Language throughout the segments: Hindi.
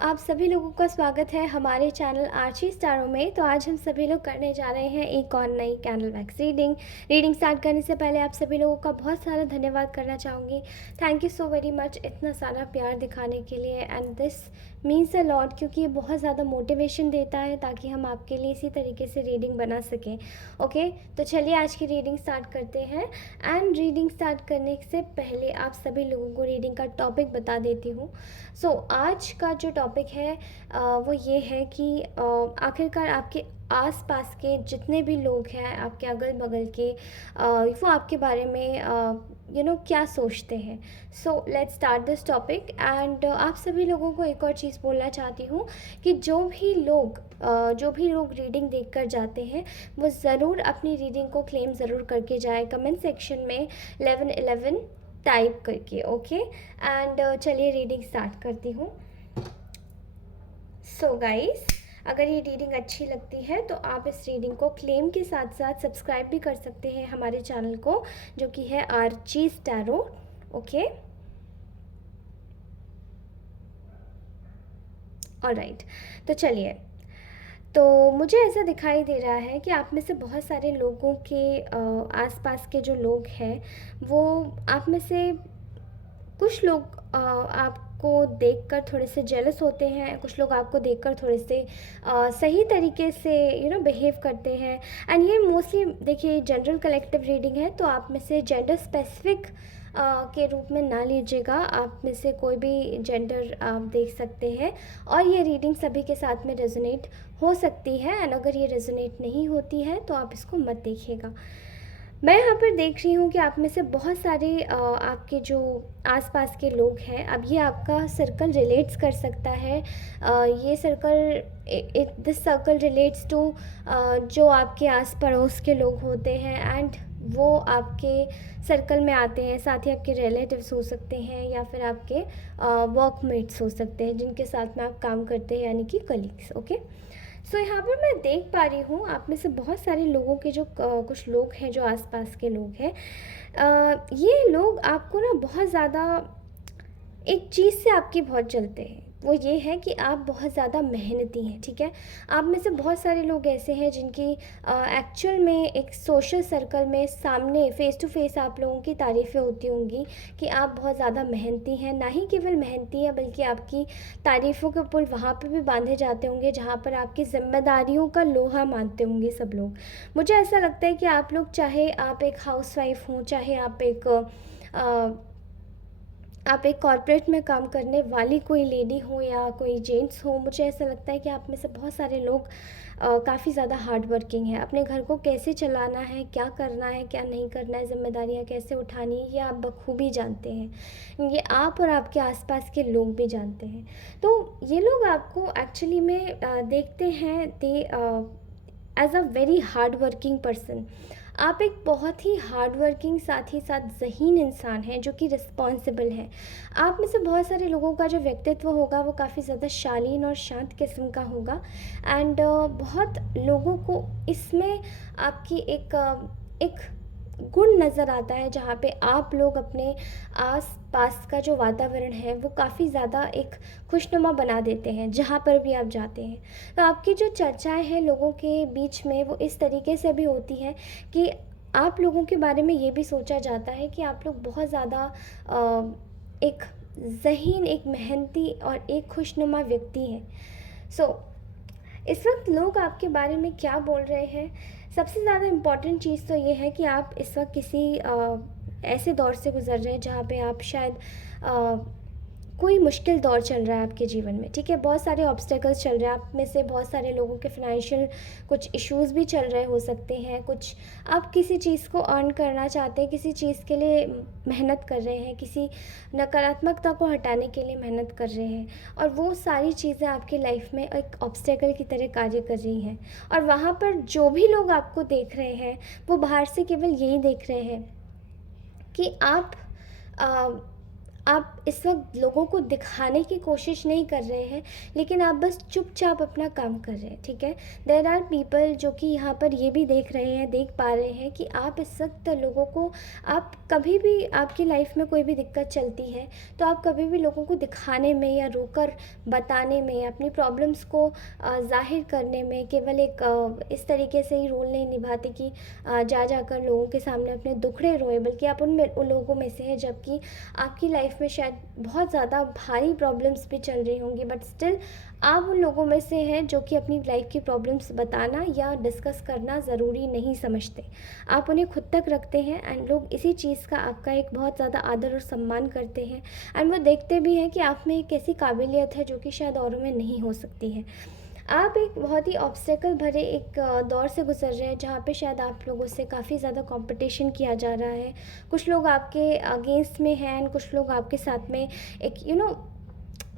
आप सभी लोगों का स्वागत है हमारे चैनल आर्ची स्टारों में। तो आज हम सभी लोग करने जा रहे हैं एक और नई कैंडल वैक्स रीडिंग स्टार्ट करने से पहले आप सभी लोगों का बहुत सारा धन्यवाद करना चाहूँगी। Thank you so very much इतना सारा प्यार दिखाने के लिए, and this means a lot, क्योंकि ये बहुत ज़्यादा मोटिवेशन देता है ताकि हम आपके लिए इसी तरीके से रीडिंग बना सकें। ओके, तो चलिए आज की रीडिंग स्टार्ट करते हैं। एंड रीडिंग स्टार्ट करने से पहले आप सभी लोगों को रीडिंग का टॉपिक बता देती हूँ। सो आज का जो टॉपिक है वो ये है कि आखिरकार आपके आसपास के जितने भी लोग हैं, आपके अगल बगल के, वो आपके बारे में क्या सोचते हैं। So let's start this topic. And आप सभी लोगों को एक और चीज़ बोलना चाहती हूँ कि जो भी लोग रीडिंग देख कर जाते हैं वो ज़रूर अपनी रीडिंग को क्लेम ज़रूर करके जाए कमेंट सेक्शन में 1111 टाइप करके। ओके, एंड चलिए रीडिंग स्टार्ट करती हूँ। सो गाइस, अगर ये रीडिंग अच्छी लगती है तो आप इस रीडिंग को क्लेम के साथ साथ सब्सक्राइब भी कर सकते हैं हमारे चैनल को, जो कि है आर्ची स्टैरो। ओके, ऑलराइट, तो चलिए। तो मुझे ऐसा दिखाई दे रहा है कि आप में से बहुत सारे लोगों के आसपास के जो लोग हैं, वो आप में से कुछ लोग आपको देखकर थोड़े से जेलस होते हैं, कुछ लोग आपको देखकर थोड़े से सही तरीके से बिहेव करते हैं। एंड ये मोस्टली देखिए जनरल कलेक्टिव रीडिंग है, तो आप में से जेंडर स्पेसिफिक के रूप में ना लीजिएगा। आप में से कोई भी जेंडर आप देख सकते हैं, और ये रीडिंग सभी के साथ में रेजोनेट हो सकती है। एंड अगर ये रेजोनेट नहीं होती है तो आप इसको मत देखिएगा। मैं यहाँ पर देख रही हूँ कि आप में से बहुत सारे आपके जो आसपास के लोग हैं, अब ये आपका सर्कल रिलेट्स कर सकता है। ये circle, this circle relates to जो आपके आस पड़ोस के लोग होते हैं, एंड वो आपके सर्कल में आते हैं। साथ ही आपके रिलेटिव्स हो सकते हैं, या फिर आपके वर्कमेट्स हो सकते हैं जिनके साथ में आप काम करते हैं, यानी कि कलीग्स। ओके, सो यहाँ पर मैं देख पा रही हूँ आप में से बहुत सारे लोगों के जो कुछ लोग हैं, जो आसपास के लोग हैं, ये लोग आपको ना बहुत ज़्यादा एक चीज़ से आपकी बहुत जलते हैं। वो ये है कि आप बहुत ज़्यादा मेहनती हैं, ठीक है। आप में से बहुत सारे लोग ऐसे हैं जिनकी एक्चुअल में एक सोशल सर्कल में सामने फेस टू फेस आप लोगों की तारीफ़ें होती होंगी कि आप बहुत ज़्यादा मेहनती हैं। ना ही केवल मेहनती हैं, बल्कि आपकी तारीफ़ों के पुल वहाँ पे भी बांधे जाते होंगे जहाँ पर आपकी ज़िम्मेदारियों का लोहा मानते होंगे सब लोग। मुझे ऐसा लगता है कि आप लोग, चाहे आप एक हाउसवाइफ हों, चाहे आप एक कॉर्पोरेट में काम करने वाली कोई लेडी हो या कोई जेंट्स हो, मुझे ऐसा लगता है कि आप में से बहुत सारे लोग काफ़ी ज़्यादा हार्ड वर्किंग हैं। अपने घर को कैसे चलाना है, क्या करना है, क्या नहीं करना है, जिम्मेदारियां कैसे उठानी है, ये आप बखूबी जानते हैं। ये आप और आपके आसपास के लोग भी जानते हैं। तो ये लोग आपको एक्चुअली में देखते हैं they as a very hard working person. आप एक बहुत ही हार्ड वर्किंग, साथ ही साथ ज़हीन इंसान हैं जो कि रिस्पॉन्सिबल है। आप में से बहुत सारे लोगों का जो व्यक्तित्व होगा वो काफ़ी ज़्यादा शालीन और शांत किस्म का होगा। एंड बहुत लोगों को इसमें आपकी एक गुण नज़र आता है, जहाँ पे आप लोग अपने आस पास का जो वातावरण है वो काफ़ी ज़्यादा एक खुशनुमा बना देते हैं जहाँ पर भी आप जाते हैं। तो आपकी जो चर्चाएं हैं लोगों के बीच में, वो इस तरीके से भी होती हैं कि आप लोगों के बारे में ये भी सोचा जाता है कि आप लोग बहुत ज़्यादा एक ज़हीन, एक मेहनती और एक खुशनुमा व्यक्ति हैं। सो इस वक्त लोग आपके बारे में क्या बोल रहे हैं, सबसे ज़्यादा इम्पॉर्टेंट चीज़ तो ये है कि आप इस वक्त किसी ऐसे दौर से गुज़र रहे हैं जहाँ पे आप शायद कोई मुश्किल दौर चल रहा है आपके जीवन में, ठीक है। बहुत सारे ऑब्स्टेकल्स चल रहे हैं। आप में से बहुत सारे लोगों के फाइनेंशियल कुछ इश्यूज़ भी चल रहे हो सकते हैं। कुछ आप किसी चीज़ को अर्न करना चाहते हैं, किसी चीज़ के लिए मेहनत कर रहे हैं, किसी नकारात्मकता को हटाने के लिए मेहनत कर रहे हैं, और वो सारी चीज़ें आपकी लाइफ में एक ऑब्स्टेकल की तरह कार्य कर रही हैं। और वहाँ पर जो भी लोग आपको देख रहे हैं वो बाहर से केवल यही देख रहे हैं कि आप इस वक़्त लोगों को दिखाने की कोशिश नहीं कर रहे हैं, लेकिन आप बस चुपचाप अपना काम कर रहे हैं, ठीक है? देयर आर पीपल जो कि यहाँ पर ये भी देख रहे हैं, देख पा रहे हैं कि आप इस वक़्त लोगों को, आप कभी भी आपकी लाइफ़ में कोई भी दिक्कत चलती है, तो आप कभी भी लोगों को दिखाने में या रोकर बताने में, अपनी प्रॉब्लम्स को ज़ाहिर करने में केवल एक इस तरीके से ही रोल नहीं निभाते कि जा जाकर लोगों के सामने अपने दुखड़े रोएँ, बल्कि आप उन लोगों में से हैं जबकि आपकी लाइफ में शायद बहुत ज़्यादा भारी प्रॉब्लम्स भी चल रही होंगी, बट स्टिल आप उन लोगों में से हैं जो कि अपनी लाइफ की प्रॉब्लम्स बताना या डिस्कस करना ज़रूरी नहीं समझते। आप उन्हें खुद तक रखते हैं एंड लोग इसी चीज़ का आपका एक बहुत ज़्यादा आदर और सम्मान करते हैं एंड वो देखते भी हैं कि आप में एक ऐसी काबिलियत है जो कि शायद औरों में नहीं हो सकती है। आप एक बहुत ही ऑब्स्टेकल भरे एक दौर से गुज़र रहे हैं जहाँ पे शायद आप लोगों से काफ़ी ज़्यादा कंपटीशन किया जा रहा है। कुछ लोग आपके अगेंस्ट में हैं एंड कुछ लोग आपके साथ में एक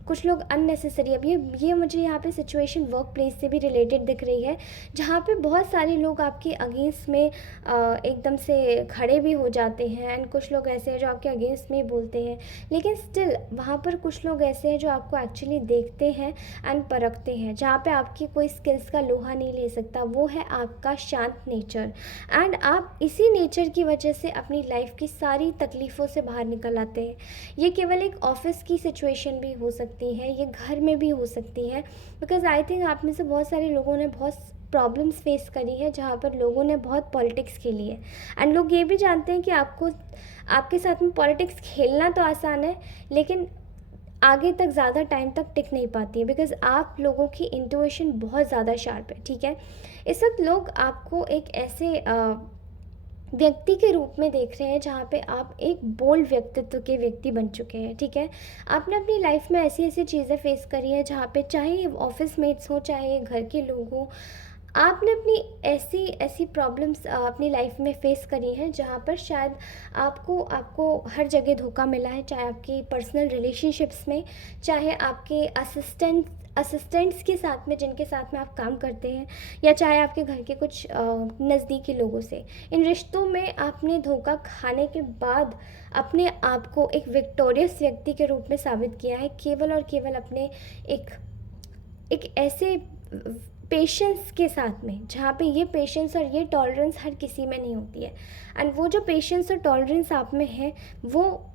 कुछ लोग अननेसेसरी, अब ये मुझे यहाँ पे सिचुएशन वर्क प्लेस से भी रिलेटेड दिख रही है, जहाँ पे बहुत सारे लोग आपके अगेंस्ट में एकदम से खड़े भी हो जाते हैं एंड कुछ लोग ऐसे हैं जो आपके अगेंस्ट में ही बोलते हैं, लेकिन स्टिल वहाँ पर कुछ लोग ऐसे हैं जो आपको एक्चुअली देखते हैं एंड परखते हैं, जहाँ पे आपकी कोई स्किल्स का लोहा नहीं ले सकता। वो है आपका शांत नेचर एंड आप इसी नेचर की वजह से अपनी लाइफ की सारी तकलीफ़ों से बाहर निकल आते हैं। ये केवल एक ऑफ़िस की सिचुएशन भी हो सकती है, ये घर में भी हो सकती है, बिकॉज़ आई थिंक आप में से बहुत सारे लोगों ने बहुत प्रॉब्लम्स फेस करी है जहाँ पर लोगों ने बहुत पॉलिटिक्स खेली है एंड लोग ये भी जानते हैं कि आपको, आपके साथ में पॉलिटिक्स खेलना तो आसान है, लेकिन आगे तक ज़्यादा टाइम तक टिक नहीं पाती है, बिकॉज़ आप लोगों की इंट्यूशन बहुत ज़्यादा शार्प है, ठीक है? इस वक्त लोग आपको एक ऐसे व्यक्ति के रूप में देख रहे हैं जहाँ पे आप एक बोल्ड व्यक्तित्व के व्यक्ति बन चुके हैं, ठीक है? आपने अपनी लाइफ में ऐसी ऐसी चीज़ें फेस करी हैं जहाँ पे चाहे ऑफिस मेट्स हों, चाहे घर के लोग हों, आपने अपनी ऐसी ऐसी प्रॉब्लम्स अपनी लाइफ में फेस करी हैं जहाँ पर शायद आपको आपको हर जगह धोखा मिला है, चाहे आपकी पर्सनल रिलेशनशिप्स में, चाहे आपके असिस्टेंट्स के साथ में जिनके साथ में आप काम करते हैं, या चाहे आपके घर के कुछ नज़दीकी लोगों से। इन रिश्तों में आपने धोखा खाने के बाद अपने आप को एक विक्टोरियस व्यक्ति के रूप में साबित किया है, केवल और केवल अपने एक एक ऐसे पेशेंस के साथ में, जहाँ पे ये पेशेंस और ये टॉलरेंस हर किसी में नहीं होती है एंड वो जो पेशेंस और टॉलरेंस आप में है, वो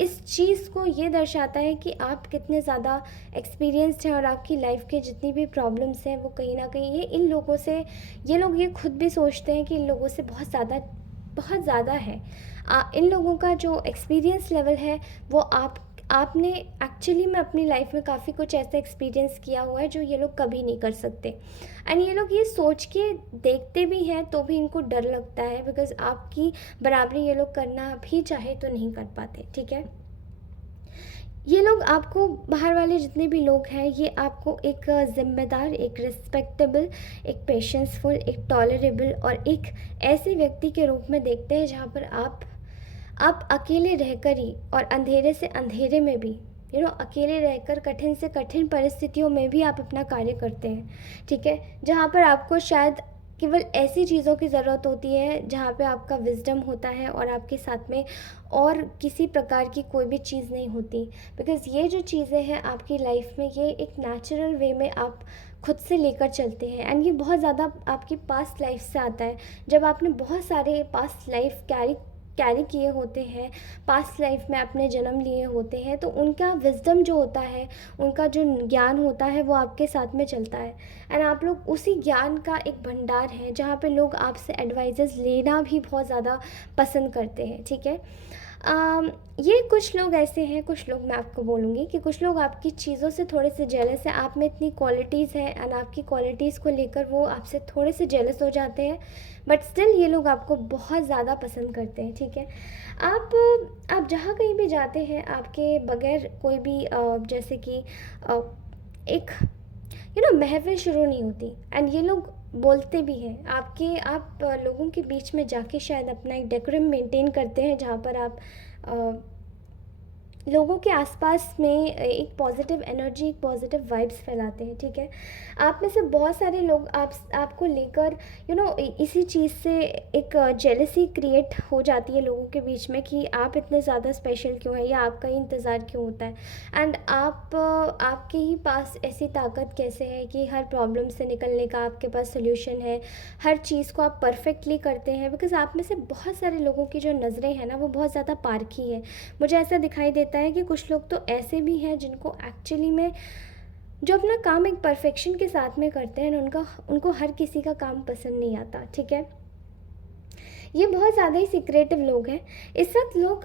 इस चीज़ को ये दर्शाता है कि आप कितने ज़्यादा एक्सपीरियंस्ड हैं और आपकी लाइफ के जितनी भी प्रॉब्लम्स हैं वो कहीं ना कहीं ये इन लोगों से, ये लोग ये खुद भी सोचते हैं कि इन लोगों से बहुत ज़्यादा है। इन लोगों का जो एक्सपीरियंस लेवल है वो आपने एक्चुअली में अपनी लाइफ में काफ़ी कुछ ऐसा एक्सपीरियंस किया हुआ है जो ये लोग कभी नहीं कर सकते एंड ये लोग ये सोच के देखते भी हैं तो भी इनको डर लगता है, बिकॉज़ आपकी बराबरी ये लोग करना भी चाहे तो नहीं कर पाते, ठीक है? ये लोग आपको, बाहर वाले जितने भी लोग हैं, ये आपको एक ज़िम्मेदार, एक रिस्पेक्टेबल, एक पेशेंसफुल, एक टॉलरेबल और एक ऐसे व्यक्ति के रूप में देखते हैं जहाँ पर आप अकेले रहकर ही और अंधेरे से अंधेरे में भी, अकेले रहकर कठिन से कठिन परिस्थितियों में भी आप अपना कार्य करते हैं, ठीक है? जहाँ पर आपको शायद केवल ऐसी चीज़ों की ज़रूरत होती है जहाँ पे आपका विज़डम होता है और आपके साथ में और किसी प्रकार की कोई भी चीज़ नहीं होती, बिकॉज़ ये जो चीज़ें हैं आपकी लाइफ में, ये एक नेचुरल वे में आप खुद से लेकर चलते हैं एंड ये बहुत ज़्यादा आपकी पास्ट लाइफ से आता है। जब आपने बहुत सारे पास्ट लाइफ कैरी किए होते हैं, पास्ट लाइफ में आपने जन्म लिए होते हैं, तो उनका विज़डम जो होता है, उनका जो ज्ञान होता है वो आपके साथ में चलता है एंड आप लोग उसी ज्ञान का एक भंडार है जहाँ पे लोग आपसे एडवाइजेस लेना भी बहुत ज़्यादा पसंद करते हैं, ठीक है? ये कुछ लोग ऐसे हैं, कुछ लोग, मैं आपको बोलूँगी कि कुछ लोग आपकी चीज़ों से थोड़े से जेलस हैं, आप में इतनी क्वालिटीज़ हैं एंड आपकी क्वालिटीज़ को लेकर वो आपसे थोड़े से जेलस हो जाते हैं, बट स्टिल ये लोग आपको बहुत ज़्यादा पसंद करते हैं, ठीक है? आप जहाँ कहीं भी जाते हैं, आपके बगैर कोई भी जैसे कि एक महफ़िल शुरू नहीं होती एंड ये लोग बोलते भी हैं, आप लोगों के बीच में जाके शायद अपना एक डेकोरम मेंटेन करते हैं जहाँ पर आप लोगों के आसपास में एक पॉजिटिव एनर्जी, एक पॉजिटिव वाइब्स फैलाते हैं, ठीक है। आप में से बहुत सारे लोग आपको लेकर इसी चीज़ से एक जेलसी क्रिएट हो जाती है लोगों के बीच में कि आप इतने ज़्यादा स्पेशल क्यों हैं या आपका ही इंतज़ार क्यों होता है। एंड आपके ही पास ऐसी ताकत कैसे है कि हर प्रॉब्लम से निकलने का आपके पास सोल्यूशन है, हर चीज़ को आप परफेक्टली करते हैं। बिकॉज़ आप में से बहुत सारे लोगों की जो नज़रें हैं ना, वो बहुत ज़्यादा पारखी है। मुझे ऐसा दिखाई देता है कि कुछ लोग तो ऐसे भी हैं जिनको एक्चुअली में जो अपना काम एक परफेक्शन के साथ में करते हैं, उनको हर किसी का काम पसंद नहीं आता, ठीक है। ये बहुत ज़्यादा ही सिक्रेटिव लोग हैं। इस वक्त लोग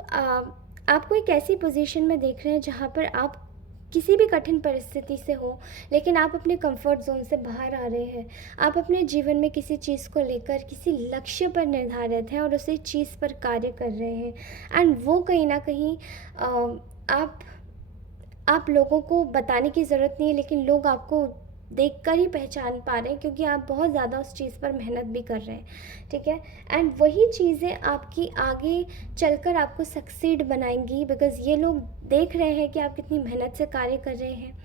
आपको एक ऐसी पोजीशन में देख रहे हैं जहाँ पर आप किसी भी कठिन परिस्थिति से हो, लेकिन आप अपने कंफर्ट जोन से बाहर आ रहे हैं। आप अपने जीवन में किसी चीज़ को लेकर किसी लक्ष्य पर निर्धारित हैं और उसी चीज़ पर कार्य कर रहे हैं। एंड वो कहीं ना कहीं आप आप लोगों को बताने की ज़रूरत नहीं है, लेकिन लोग आपको देखकर ही पहचान पा रहे हैं क्योंकि आप बहुत ज़्यादा उस चीज़ पर मेहनत भी कर रहे हैं, ठीक है। एंड वही चीज़ें आपकी आगे चलकर आपको सक्सीड बनाएंगी, बिकॉज़ ये लोग देख रहे हैं कि आप कितनी मेहनत से कार्य कर रहे हैं।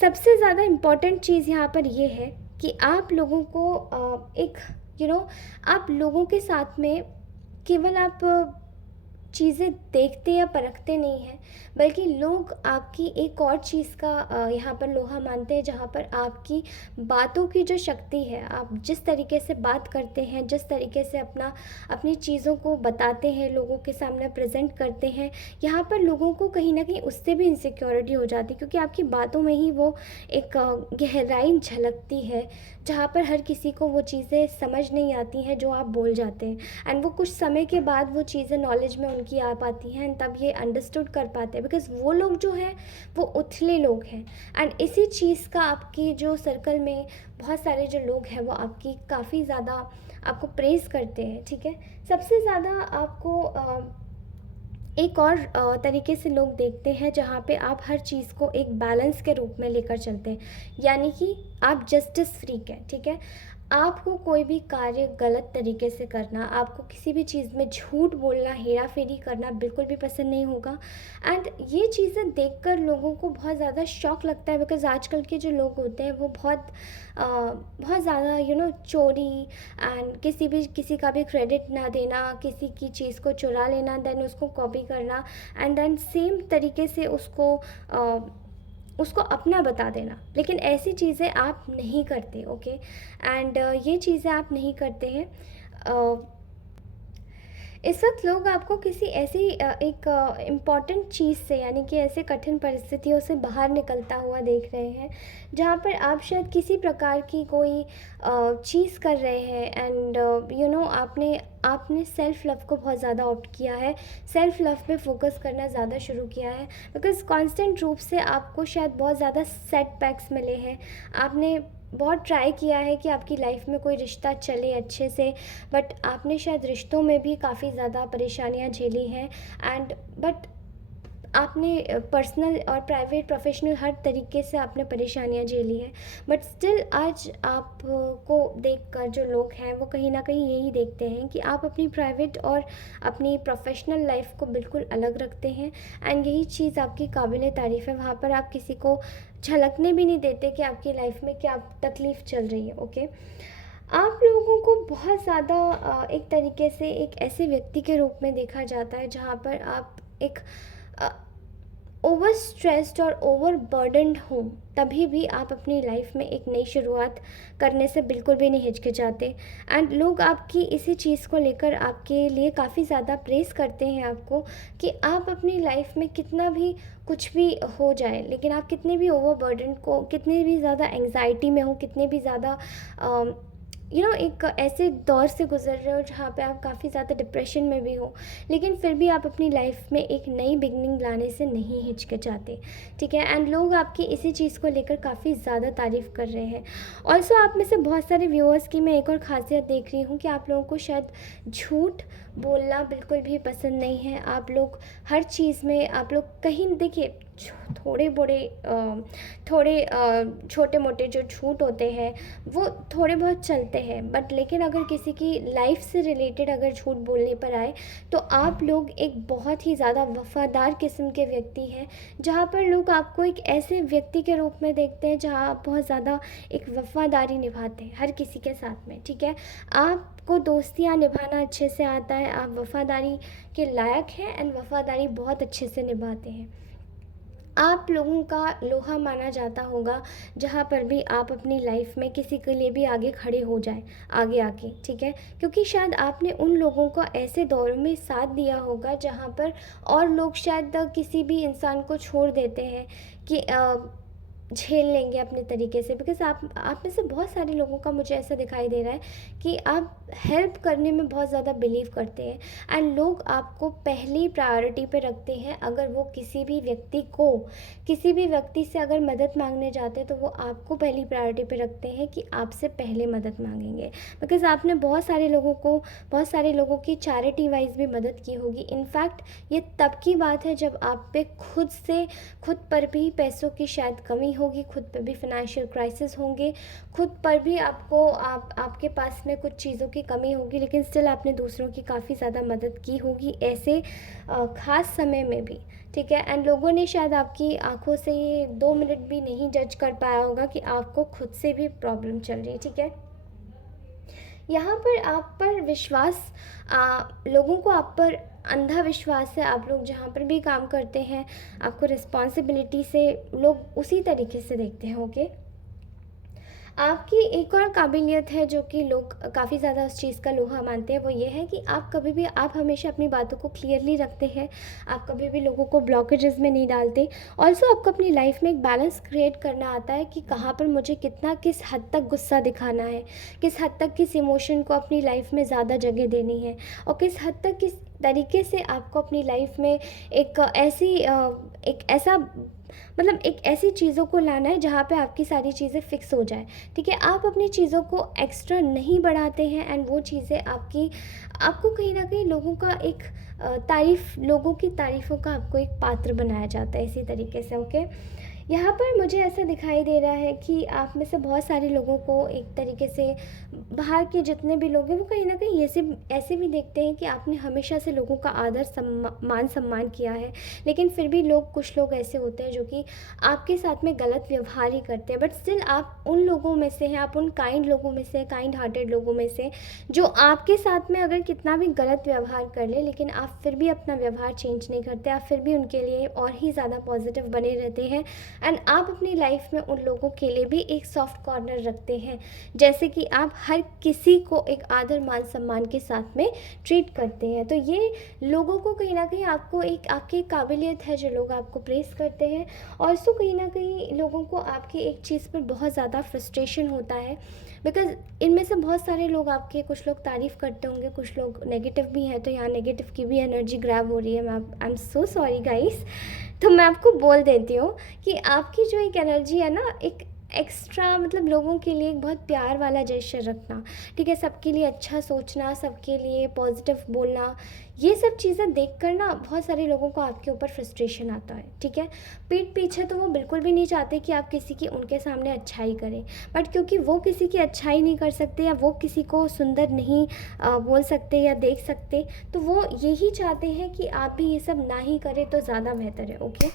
सबसे ज़्यादा इम्पॉर्टेंट चीज़ यहाँ पर ये है कि आप लोगों को एक आप लोगों के साथ में केवल आप चीज़ें देखते या परखते नहीं हैं, बल्कि लोग आपकी एक और चीज़ का यहाँ पर लोहा मानते हैं, जहाँ पर आपकी बातों की जो शक्ति है, आप जिस तरीके से बात करते हैं, जिस तरीके से अपनी चीज़ों को बताते हैं, लोगों के सामने प्रेजेंट करते हैं, यहाँ पर लोगों को कहीं ना कहीं उससे भी इनसिक्योरिटी हो जाती है, क्योंकि आपकी बातों में ही वो एक गहराई झलकती है, जहाँ पर हर किसी को वो चीज़ें समझ नहीं आती हैं जो आप बोल जाते हैं। एंड वो कुछ समय के बाद वो चीज़ें नॉलेज में उनकी आ पाती हैं, एंड तब ये अंडरस्टूड कर पाते हैं, बिकॉज़ वो लोग जो हैं वो उथले लोग हैं। एंड इसी चीज़ का आपकी जो सर्कल में बहुत सारे जो लोग हैं वो आपकी काफ़ी ज़्यादा आपको प्रेज़ करते हैं, ठीक है। सबसे ज़्यादा आपको एक और तरीके से लोग देखते हैं जहाँ पे आप हर चीज़ को एक बैलेंस के रूप में लेकर चलते हैं, यानी कि आप जस्टिस फ्रीक हैं, ठीक है। आपको कोई भी कार्य गलत तरीके से करना, आपको किसी भी चीज़ में झूठ बोलना, हेरा फेरी करना बिल्कुल भी पसंद नहीं होगा। एंड ये चीज़ें देखकर लोगों को बहुत ज़्यादा शॉक लगता है, बिकॉज़ आजकल के जो लोग होते हैं वो बहुत ज़्यादा चोरी एंड किसी का भी क्रेडिट ना देना, किसी की चीज़ को चुरा लेना, देन उसको कॉपी करना, एंड देन सेम तरीके से उसको अपना बता देना। लेकिन ऐसी चीज़ें आप नहीं करते, ओके। एंड ये चीज़ें आप नहीं करते हैं। इस वक्त लोग आपको किसी ऐसी एक इम्पॉर्टेंट चीज़ से, यानी कि ऐसे कठिन परिस्थितियों से बाहर निकलता हुआ देख रहे हैं, जहाँ पर आप शायद किसी प्रकार की कोई चीज़ कर रहे हैं, एंड आपने सेल्फ़ लव को बहुत ज़्यादा ऑप्ट किया है, सेल्फ़ लव पे फोकस करना ज़्यादा शुरू किया है, बिकॉज़ कांस्टेंट रूप से आपको शायद बहुत ज़्यादा सेटबैक्स मिले हैं। आपने बहुत ट्राई किया है कि आपकी लाइफ में कोई रिश्ता चले अच्छे से, बट आपने शायद रिश्तों में भी काफ़ी ज़्यादा परेशानियां झेली हैं, एंड बट आपने पर्सनल और प्राइवेट प्रोफेशनल हर तरीके से आपने परेशानियां झेली हैं। बट स्टिल आज आपको देखकर जो लोग हैं वो कहीं ना कहीं यही देखते हैं कि आप अपनी प्राइवेट और अपनी प्रोफेशनल लाइफ को बिल्कुल अलग रखते हैं, एंड यही चीज़ आपकी काबिल तारीफ़ है। वहाँ पर आप किसी को झलकने भी नहीं देते कि आपकी लाइफ में क्या तकलीफ़ चल रही है, ओके। आप लोगों को बहुत ज़्यादा एक तरीके से एक ऐसे व्यक्ति के रूप में देखा जाता है जहाँ पर आप एक ओवर स्ट्रेस्ड और ओवर बर्डनड हों, तभी भी आप अपनी लाइफ में एक नई शुरुआत करने से बिल्कुल भी नहीं हिचकिचाते। एंड लोग आपकी इसी चीज़ को लेकर आपके लिए काफ़ी ज़्यादा प्रेज़ करते हैं आपको, कि आप अपनी लाइफ में कितना भी कुछ भी हो जाए, लेकिन आप कितने भी ओवर बर्डन को, कितने भी ज़्यादा एंग्जाइटी में हो, कितने भी ज़्यादा एक ऐसे दौर से गुजर रहे हो जहाँ पे आप काफ़ी ज़्यादा डिप्रेशन में भी हो, लेकिन फिर भी आप अपनी लाइफ में एक नई बिगनिंग लाने से नहीं हिचकिचाते, ठीक है। एंड लोग आपकी इसी चीज़ को लेकर काफ़ी ज़्यादा तारीफ़ कर रहे हैं। ऑल्सो आप में से बहुत सारे व्यूअर्स की मैं एक और ख़ासियत देख रही हूँ कि आप लोगों को शायद झूठ बोलना बिल्कुल भी पसंद नहीं है। आप लोग हर चीज़ में आप लोग कहीं देखिए थोड़े बड़े थोड़े छोटे मोटे जो झूठ होते हैं वो थोड़े बहुत चलते हैं, बट लेकिन अगर किसी की लाइफ से रिलेटेड अगर झूठ बोलने पर आए तो आप लोग एक बहुत ही ज़्यादा वफ़ादार किस्म के व्यक्ति हैं, जहाँ पर लोग आपको एक ऐसे व्यक्ति के रूप में देखते हैं जहाँ आप बहुत ज़्यादा एक वफ़ादारी निभाते हैं हर किसी के साथ में, ठीक है। आपको दोस्तियाँ निभाना अच्छे से आता है, आप वफ़ादारी के लायक हैं एंड वफ़ादारी बहुत अच्छे से निभाते हैं। आप लोगों का लोहा माना जाता होगा जहाँ पर भी आप अपनी लाइफ में किसी के लिए भी आगे खड़े हो जाए, आगे आके, ठीक है। क्योंकि शायद आपने उन लोगों को ऐसे दौर में साथ दिया होगा जहाँ पर और लोग शायद किसी भी इंसान को छोड़ देते हैं कि झेल लेंगे अपने तरीके से, बिकॉज़ आप में से बहुत सारे लोगों का मुझे ऐसा दिखाई दे रहा है कि आप हेल्प करने में बहुत ज़्यादा बिलीव करते हैं एंड लोग आपको पहली प्रायोरिटी पे रखते हैं। अगर वो किसी भी व्यक्ति से अगर मदद मांगने जाते हैं तो वो आपको पहली प्रायोरिटी पे रखते हैं कि आपसे पहले मदद मांगेंगे, बिकॉज़ आपने बहुत सारे लोगों की चैरिटी वाइज भी मदद की होगी। इनफैक्ट ये तब की बात है जब आप पे खुद पर भी पैसों की शायद कमी होगी, खुद पे भी फाइनेंशियल क्राइसिस होंगे, खुद पर भी आपके पास में कुछ चीज़ों की कमी होगी, लेकिन स्टिल आपने दूसरों की काफ़ी ज़्यादा मदद की होगी ऐसे ख़ास समय में भी, ठीक है। एंड लोगों ने शायद आपकी आंखों से ये 2 मिनट भी नहीं जज कर पाया होगा कि आपको खुद से भी प्रॉब्लम चल रही है, ठीक है। यहाँ पर आप पर विश्वास लोगों को आप पर अंधा विश्वास है। आप लोग जहाँ पर भी काम करते हैं आपको रिस्पॉन्सिबिलिटी से लोग उसी तरीके से देखते हैं, ओके। आपकी एक और काबिलियत है जो कि लोग काफ़ी ज़्यादा उस चीज़ का लोहा मानते हैं, वो ये है कि आप हमेशा अपनी बातों को क्लियरली रखते हैं, आप कभी भी लोगों को ब्लॉकेजेस में नहीं डालते। ऑल्सो आपको अपनी लाइफ में एक बैलेंस क्रिएट करना आता है कि कहाँ पर मुझे किस हद तक गुस्सा दिखाना है, किस हद तक किस इमोशन को अपनी लाइफ में ज़्यादा जगह देनी है, और किस हद तक किस तरीके से आपको अपनी लाइफ में एक ऐसी चीज़ों को लाना है जहाँ पे आपकी सारी चीज़ें फ़िक्स हो जाए, ठीक है। आप अपनी चीज़ों को एक्स्ट्रा नहीं बढ़ाते हैं एंड वो चीज़ें आपको कहीं ना कहीं लोगों की तारीफ़ों का आपको एक पात्र बनाया जाता है इसी तरीके से, ओके। यहाँ पर मुझे ऐसा दिखाई दे रहा है कि आप में से बहुत सारे लोगों को एक तरीके से बाहर के जितने भी लोग हैं वो कहीं ना कहीं ऐसे भी देखते हैं कि आपने हमेशा से लोगों का मान सम्मान किया है, लेकिन फिर भी कुछ लोग ऐसे होते हैं जो कि आपके साथ में गलत व्यवहार ही करते हैं, बट स्टिल आप उन लोगों में से हैं, आप उन काइंड लोगों में से, काइंड हार्टेड लोगों में से जो आपके साथ में अगर कितना भी गलत व्यवहार कर ले लेकिन आप फिर भी अपना व्यवहार चेंज नहीं करते, आप फिर भी उनके लिए और ही ज़्यादा पॉजिटिव बने रहते हैं एंड आप अपनी लाइफ में उन लोगों के लिए भी एक सॉफ्ट कॉर्नर रखते हैं, जैसे कि आप हर किसी को एक आदर मान सम्मान के साथ में ट्रीट करते हैं। तो ये लोगों को कहीं ना कहीं आपकी काबिलियत है जो लोग आपको प्रेस करते हैं। और सो कहीं ना कहीं लोगों को आपकी एक चीज़ पर बहुत ज़्यादा फ्रस्ट्रेशन होता है, बिकॉज़ इनमें से बहुत सारे लोग कुछ लोग तारीफ़ करते होंगे, कुछ लोग नेगेटिव भी हैं, तो यहाँ नेगेटिव की भी एनर्जी ग्रैब हो रही है। I am so sorry guys. तो मैं आपको बोल देती हूँ कि आपकी जो एक एनर्जी है ना, एक एक्स्ट्रा लोगों के लिए एक बहुत प्यार वाला जेस्चर रखना, ठीक है, सबके लिए अच्छा सोचना, सबके लिए पॉजिटिव बोलना, ये सब चीज़ें देख कर ना बहुत सारे लोगों को आपके ऊपर फ्रस्ट्रेशन आता है, ठीक है। पीठ पीछे तो वो बिल्कुल भी नहीं चाहते कि आप किसी की उनके सामने अच्छाई करें, बट क्योंकि वो किसी की अच्छाई नहीं कर सकते या वो किसी को सुंदर नहीं बोल सकते या देख सकते, तो वो यही चाहते हैं कि आप भी ये सब ना ही करें तो ज़्यादा बेहतर है, ओके।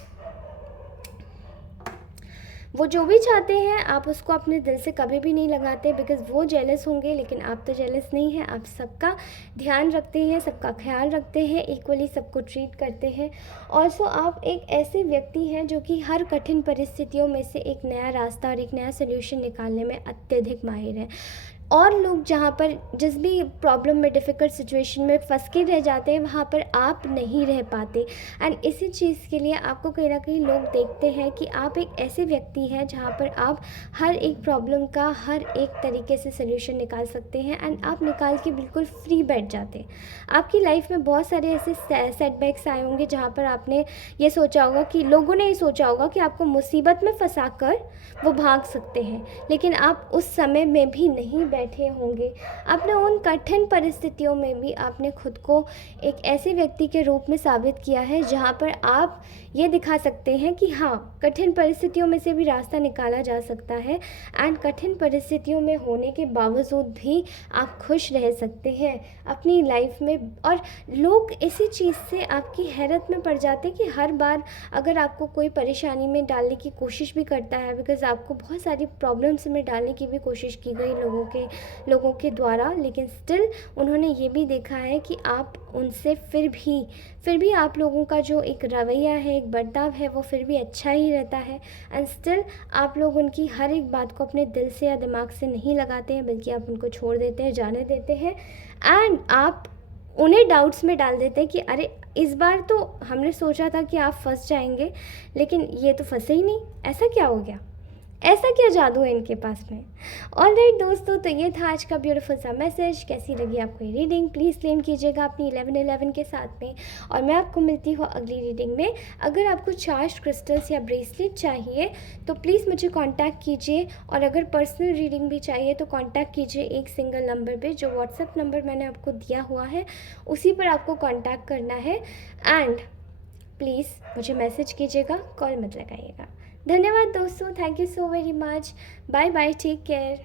वो जो भी चाहते हैं आप उसको अपने दिल से कभी भी नहीं लगाते, बिकॉज़ वो जेलस होंगे, लेकिन आप तो जेलस नहीं हैं। आप सबका ध्यान रखते हैं, सबका ख्याल रखते हैं, इक्वली सबको ट्रीट करते हैं। ऑल्सो आप एक ऐसे व्यक्ति हैं जो कि हर कठिन परिस्थितियों में से एक नया रास्ता और एक नया सोल्यूशन निकालने में अत्यधिक माहिर हैं। और लोग जहाँ पर जिस भी प्रॉब्लम में, डिफ़िकल्ट सिचुएशन में फंस के रह जाते हैं, वहाँ पर आप नहीं रह पाते एंड इसी चीज़ के लिए आपको कहीं ना कहीं लोग देखते हैं कि आप एक ऐसे व्यक्ति हैं जहाँ पर आप हर एक प्रॉब्लम का हर एक तरीके से सल्यूशन निकाल सकते हैं एंड आप निकाल के बिल्कुल फ्री बैठ जाते हैं। आपकी लाइफ में बहुत सारे ऐसे सेटबैक्स आए होंगे जहाँ पर आपने ये सोचा होगा कि लोगों ने ये सोचा होगा कि आपको मुसीबत में फंसा कर वो भाग सकते हैं, लेकिन आप उस समय में भी नहीं बैठे होंगे। आपने उन कठिन परिस्थितियों में भी आपने खुद को एक ऐसे व्यक्ति के रूप में साबित किया है जहाँ पर आप ये दिखा सकते हैं कि हाँ, कठिन परिस्थितियों में से भी रास्ता निकाला जा सकता है एंड कठिन परिस्थितियों में होने के बावजूद भी आप खुश रह सकते हैं अपनी लाइफ में। और लोग इसी चीज़ से आपकी हैरत में पड़ जाते हैं कि हर बार अगर आपको कोई परेशानी में डालने की कोशिश भी करता है, बिकॉज़ आपको बहुत सारी प्रॉब्लम्स में डालने की भी कोशिश की गई लोगों के द्वारा, लेकिन स्टिल उन्होंने ये भी देखा है कि आप उनसे फिर भी आप लोगों का जो एक रवैया है, एक बर्ताव है, वो फिर भी अच्छा ही रहता है एंड स्टिल आप लोग उनकी हर एक बात को अपने दिल से या दिमाग से नहीं लगाते हैं, बल्कि आप उनको छोड़ देते हैं, जाने देते हैं एंड आप उन्हें डाउट्स में डाल देते हैं कि अरे इस बार तो हमने सोचा था कि आप फंस जाएंगे, लेकिन ये तो फंसे ही नहीं, ऐसा क्या हो गया, ऐसा क्या जादू है इनके पास में। ऑलराइट दोस्तों, तो ये था आज का ब्यूटीफुल सा मैसेज। कैसी लगी आपको ये रीडिंग, प्लीज़ क्लेम कीजिएगा अपनी 1111 के साथ में, और मैं आपको मिलती हूँ अगली रीडिंग में। अगर आपको चार्ज क्रिस्टल्स या ब्रेसलेट चाहिए तो प्लीज़ मुझे कांटेक्ट कीजिए, और अगर पर्सनल रीडिंग भी चाहिए तो कांटेक्ट कीजिए एक सिंगल नंबर पे, जो व्हाट्सएप नंबर मैंने आपको दिया हुआ है उसी पर आपको कांटेक्ट करना है एंड प्लीज़ मुझे मैसेज कीजिएगा, कॉल मत लगाइएगा। धन्यवाद दोस्तों, thank you so very much, bye bye, take care.